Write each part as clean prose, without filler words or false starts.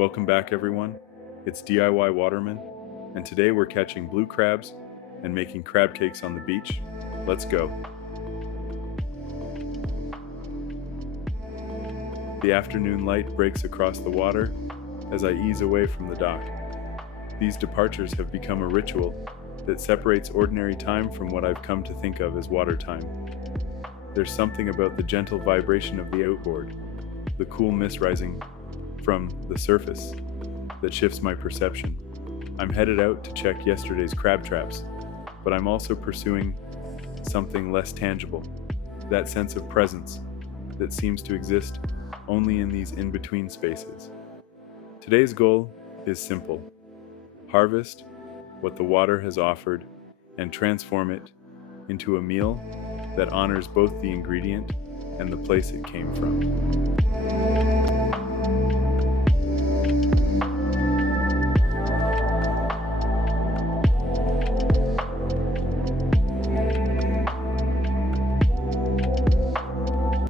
Welcome back, everyone. It's DIY Waterman, and today we're catching blue crabs and making crab cakes on the beach. Let's go. The afternoon light breaks across the water as I ease away from the dock. These departures have become a ritual that separates ordinary time from what I've come to think of as water time. There's something about the gentle vibration of the outboard, the cool mist rising from the surface, that shifts my perception. I'm headed out to check yesterday's crab traps, but I'm also pursuing something less tangible, that sense of presence that seems to exist only in these in-between spaces. Today's goal is simple: harvest what the water has offered and transform it into a meal that honors both the ingredient and the place it came from.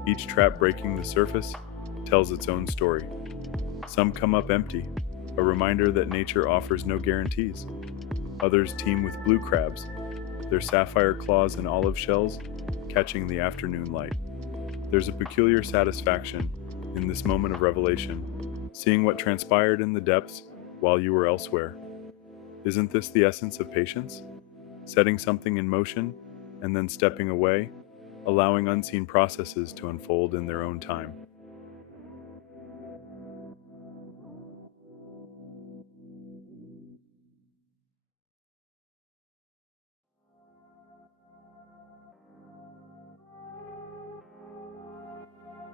Each trap breaking the surface tells its own story. Some come up empty, a reminder that nature offers no guarantees. Others teem with blue crabs, their sapphire claws and olive shells catching the afternoon light. There's a peculiar satisfaction in this moment of revelation, seeing what transpired in the depths while you were elsewhere. Isn't this the essence of patience? Setting something in motion and then stepping away, allowing unseen processes to unfold in their own time.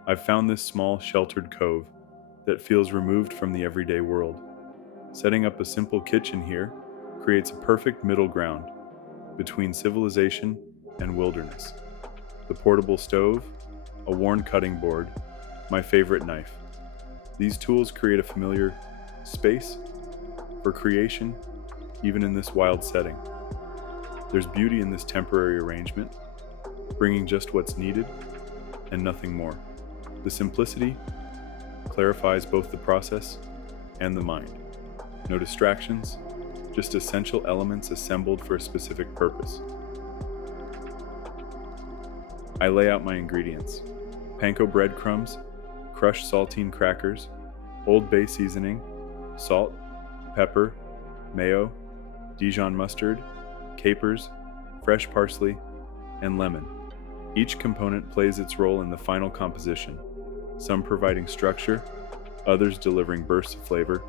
I've found this small, sheltered cove that feels removed from the everyday world. Setting up a simple kitchen here creates a perfect middle ground between civilization and wilderness. The portable stove, a worn cutting board, my favorite knife. These tools create a familiar space for creation, even in this wild setting. There's beauty in this temporary arrangement, bringing just what's needed and nothing more. The simplicity clarifies both the process and the mind. No distractions, just essential elements assembled for a specific purpose. I lay out my ingredients: panko breadcrumbs, crushed saltine crackers, Old Bay seasoning, salt, pepper, mayo, Dijon mustard, capers, fresh parsley, and lemon. Each component plays its role in the final composition, some providing structure, others delivering bursts of flavor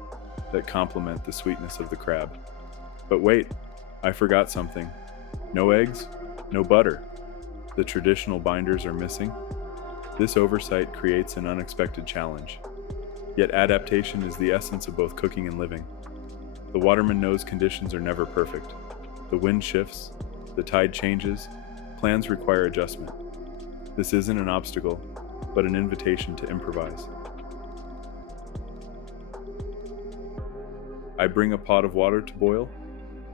that complement the sweetness of the crab. But wait, I forgot something. No eggs, no butter. The traditional binders are missing. This oversight creates an unexpected challenge. Yet adaptation is the essence of both cooking and living. The waterman knows conditions are never perfect. The wind shifts, the tide changes, plans require adjustment. This isn't an obstacle, but an invitation to improvise. I bring a pot of water to boil,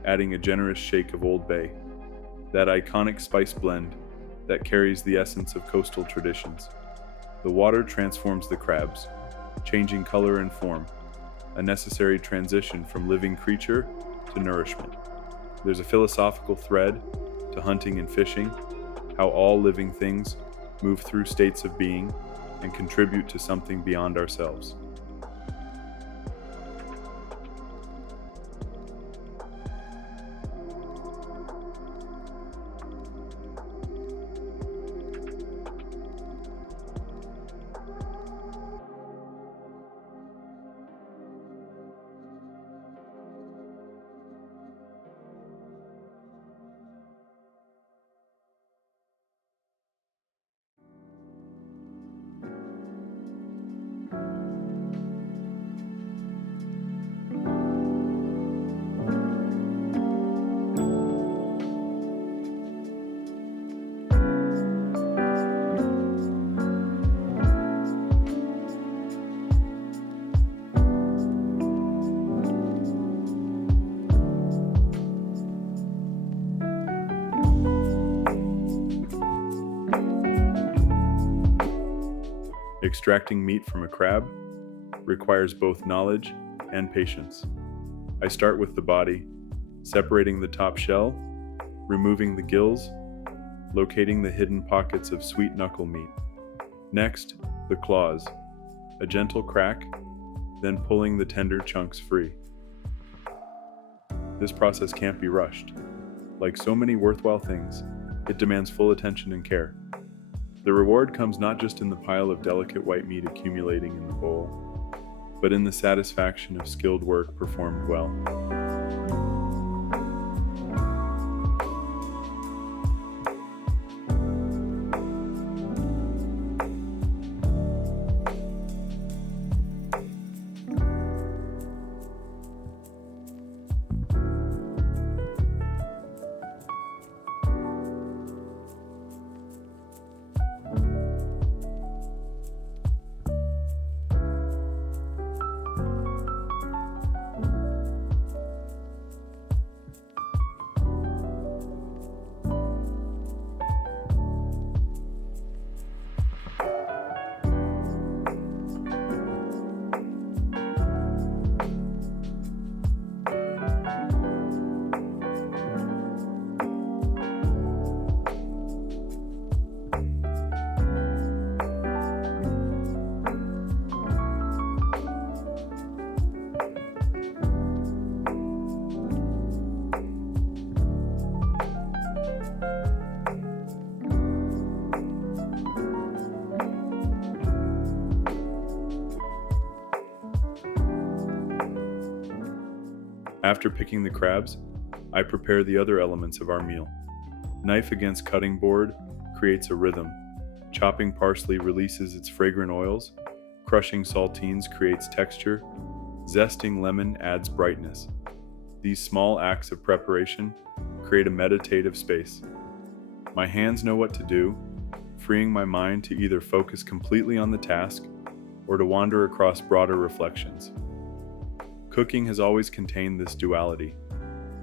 adding a generous shake of Old Bay, that iconic spice blend that carries the essence of coastal traditions. The water transforms the crabs, changing color and form, a necessary transition from living creature to nourishment. There's a philosophical thread to hunting and fishing, how all living things move through states of being and contribute to something beyond ourselves. Extracting meat from a crab requires both knowledge and patience. I start with the body, separating the top shell, removing the gills, locating the hidden pockets of sweet knuckle meat. Next, the claws, a gentle crack, then pulling the tender chunks free. This process can't be rushed. Like so many worthwhile things, it demands full attention and care. The reward comes not just in the pile of delicate white meat accumulating in the bowl, but in the satisfaction of skilled work performed well. After picking the crabs, I prepare the other elements of our meal. Knife against cutting board creates a rhythm. Chopping parsley releases its fragrant oils. Crushing saltines creates texture. Zesting lemon adds brightness. These small acts of preparation create a meditative space. My hands know what to do, freeing my mind to either focus completely on the task or to wander across broader reflections. Cooking has always contained this duality.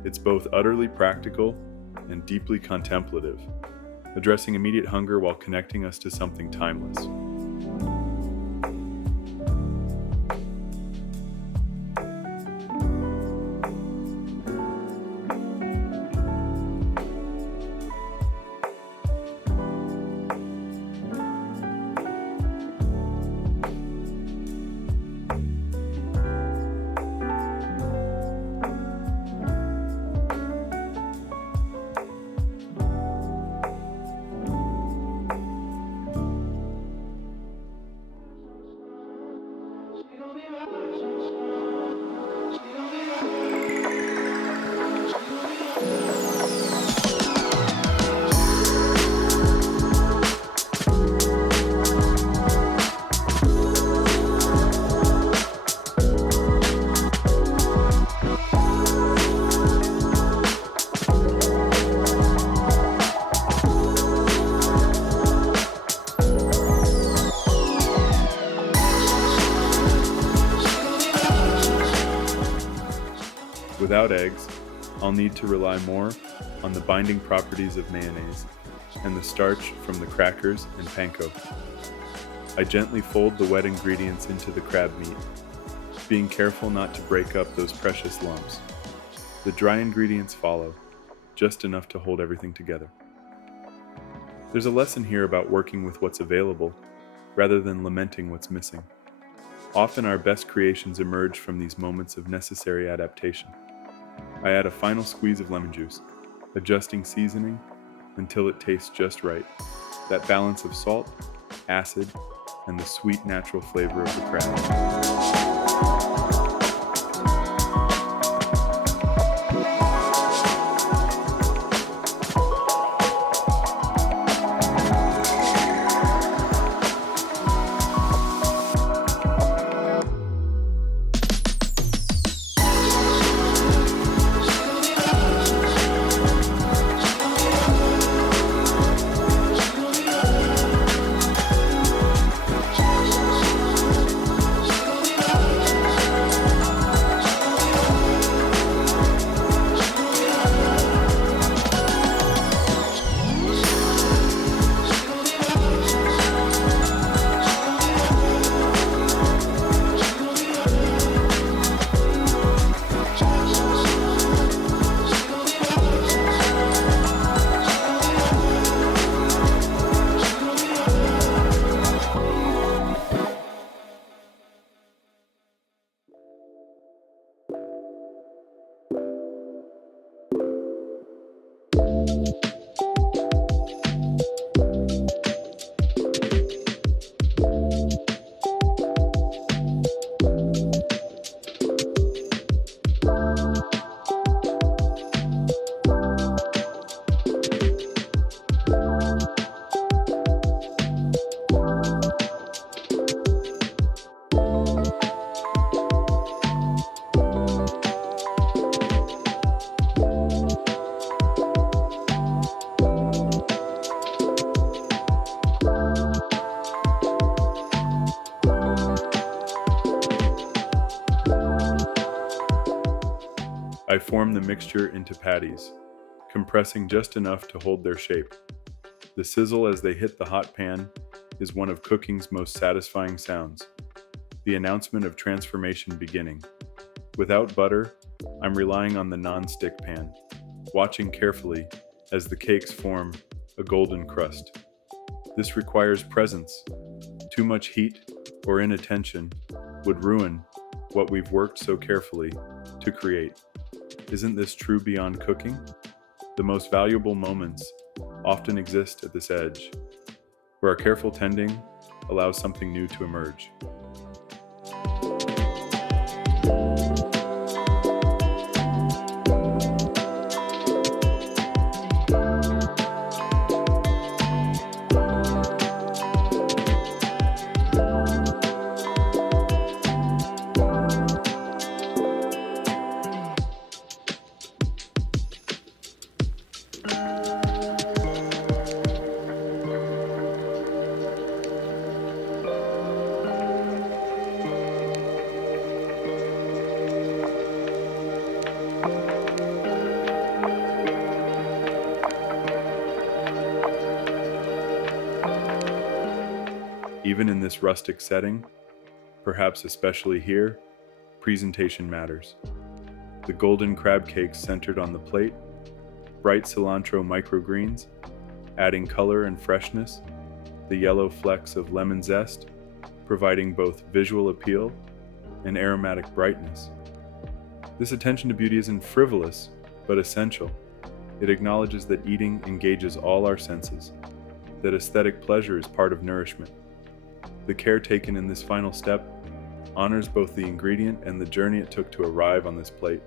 It's both utterly practical and deeply contemplative, addressing immediate hunger while connecting us to something timeless. Without eggs, I'll need to rely more on the binding properties of mayonnaise and the starch from the crackers and panko. I gently fold the wet ingredients into the crab meat, being careful not to break up those precious lumps. The dry ingredients follow, just enough to hold everything together. There's a lesson here about working with what's available, rather than lamenting what's missing. Often our best creations emerge from these moments of necessary adaptation. I add a final squeeze of lemon juice, adjusting seasoning until it tastes just right. That balance of salt, acid, and the sweet natural flavor of the crab. I form the mixture into patties, compressing just enough to hold their shape. The sizzle as they hit the hot pan is one of cooking's most satisfying sounds, the announcement of transformation beginning. Without butter, I'm relying on the non-stick pan, watching carefully as the cakes form a golden crust. This requires presence. Too much heat or inattention would ruin what we've worked so carefully to create. Isn't this true beyond cooking? The most valuable moments often exist at this edge, where our careful tending allows something new to emerge. Even in this rustic setting, perhaps especially here, presentation matters. The golden crab cakes centered on the plate, bright cilantro microgreens, adding color and freshness, the yellow flecks of lemon zest, providing both visual appeal and aromatic brightness. This attention to beauty isn't frivolous, but essential. It acknowledges that eating engages all our senses, that aesthetic pleasure is part of nourishment. The care taken in this final step honors both the ingredient and the journey it took to arrive on this plate.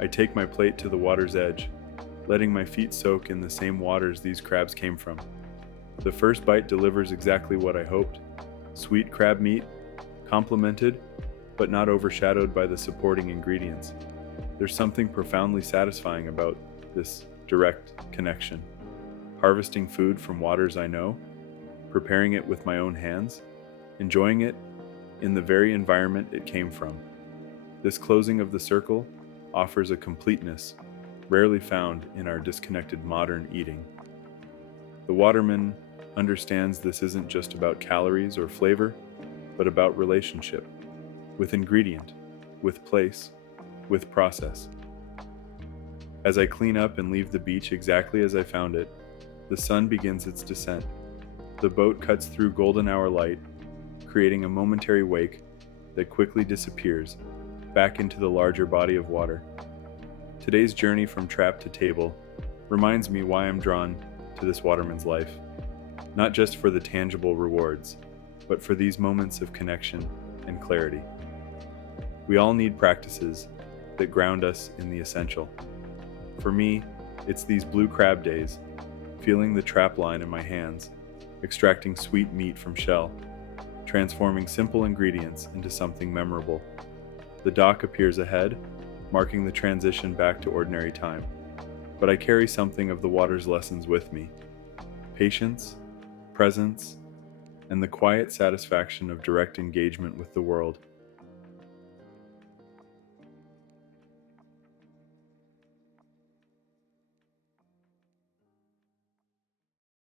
I take my plate to the water's edge, letting my feet soak in the same waters these crabs came from. The first bite delivers exactly what I hoped: sweet crab meat, complemented, but not overshadowed by the supporting ingredients. There's something profoundly satisfying about this direct connection. Harvesting food from waters I know, preparing it with my own hands, enjoying it in the very environment it came from. This closing of the circle offers a completeness rarely found in our disconnected modern eating. The waterman understands this isn't just about calories or flavor, but about relationship, with ingredient, with place, with process. As I clean up and leave the beach exactly as I found it, the sun begins its descent. The boat cuts through golden hour light, creating a momentary wake that quickly disappears back into the larger body of water. Today's journey from trap to table reminds me why I'm drawn to this waterman's life, not just for the tangible rewards, but for these moments of connection and clarity. We all need practices that ground us in the essential. For me, it's these blue crab days, feeling the trap line in my hands, extracting sweet meat from shell, transforming simple ingredients into something memorable. The dock appears ahead, marking the transition back to ordinary time. But I carry something of the water's lessons with me: patience, presence, and the quiet satisfaction of direct engagement with the world.